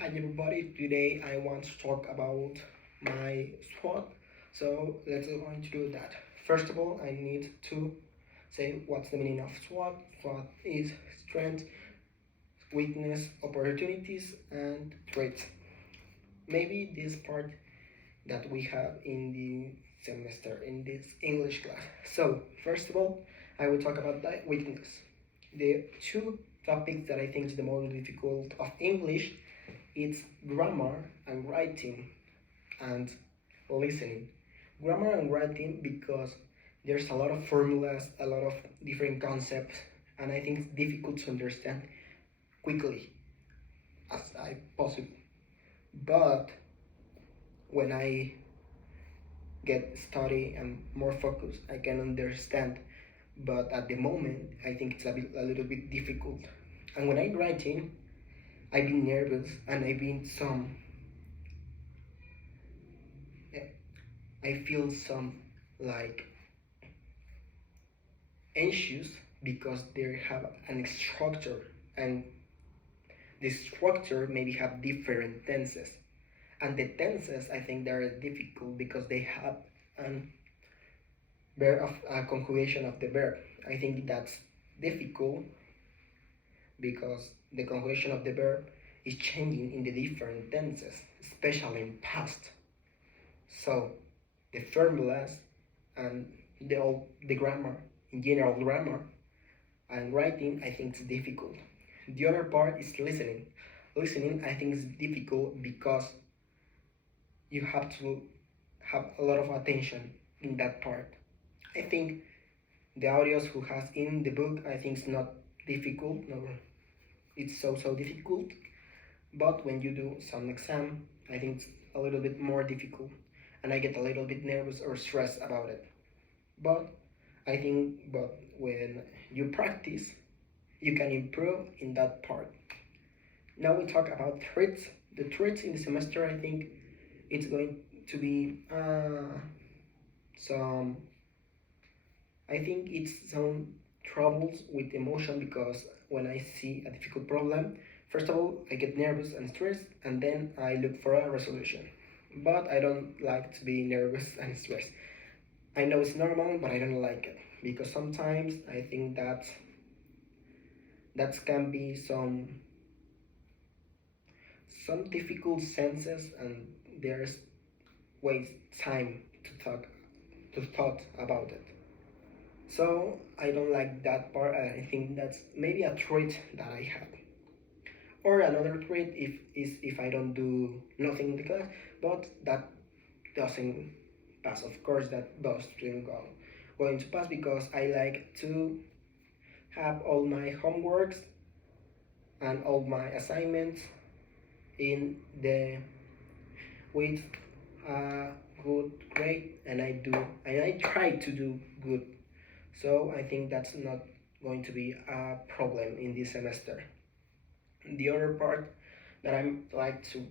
Hi everybody, today I want to talk about my SWOT. So let's go on to do that. First of all, I need to say what's the meaning of SWOT. SWOT is strength, weakness, opportunities, and threats. Maybe this part that we have in the semester in this English class. So first of all, I will talk about the weakness. The two topics that I think is the most difficult of English, it's grammar and writing and listening. Grammar and writing because there's a lot of formulas, a lot of different concepts, and I think it's difficult to understand quickly as I possible. But when I get study and more focus, I can understand. But at the moment, I think it's a little bit difficult. And when I'm writing, I've been nervous and I've been I feel some like anxious because they have an structure and the structure maybe have different tenses, and the tenses I think they're difficult because they have an verb of a conjugation of the verb. I think that's difficult because the conjugation of the verb is changing in the different tenses, especially in past. So the formulas and the grammar, in general grammar and writing, I think it's difficult. The other part is listening. Listening, I think is difficult because you have to have a lot of attention in that part. I think the audios who has in the book, I think it's not difficult. No, it's so difficult. But when you do some exam, I think it's a little bit more difficult, and I get a little bit nervous or stressed about it. But but when you practice, you can improve in that part. Now we talk about threats. The threats in the semester, I think it's going to be some. I think it's some troubles with emotion because when I see a difficult problem, first of all, I get nervous and stressed, and then I look for a resolution. But I don't like to be nervous and stressed. I know it's normal, but I don't like it because sometimes I think that can be some difficult senses, and there's waste time to thought about it. So I don't like that part. I think that's maybe a trait that I have. Or another trait is if I don't do nothing in the class, but that doesn't pass. Of course, that doesn't going to pass because I like to have all my homeworks and all my assignments in the with a good grade, and I try to do good. So I think that's not going to be a problem in this semester. The other part that I'm like to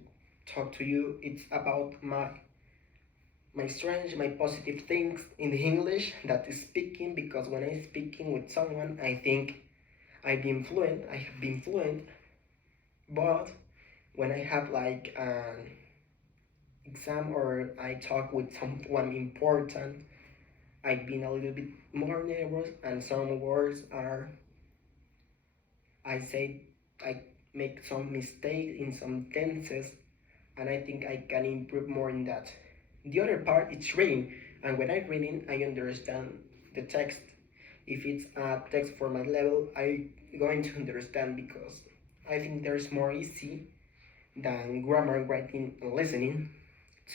talk to you, it's about my strength, my positive things in the English, that is speaking, because when I'm speaking with someone, I think I have been fluent, but when I have like an exam or I talk with someone important, I've been a little bit more nervous, and some words are, I say, I make some mistakes in some tenses, and I think I can improve more in that. The other part is reading, and when I'm reading, I understand the text. If it's a text for my level, I'm going to understand because I think there's more easy than grammar, writing, and listening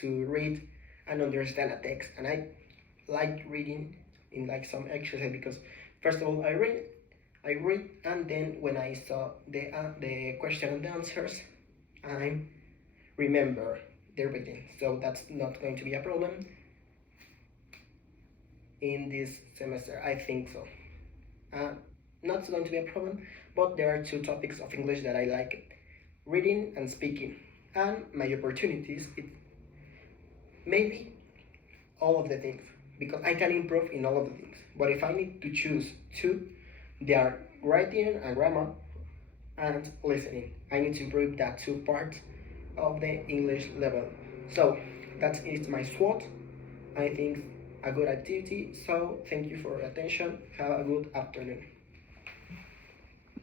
to read and understand a text. And I like reading in like some exercise because first of all I read, and then when I saw the question and the answers, I remember the reading. So that's not going to be a problem in this semester. I think so. Not going to be a problem, but there are two topics of English that I like: reading and speaking. And my opportunities, it maybe all of the things because I can improve in all of the things. But if I need to choose two, they are writing and grammar and listening. I need to improve that two parts of the English level. So that is my SWOT. I think a good activity. So thank you for your attention. Have a good afternoon.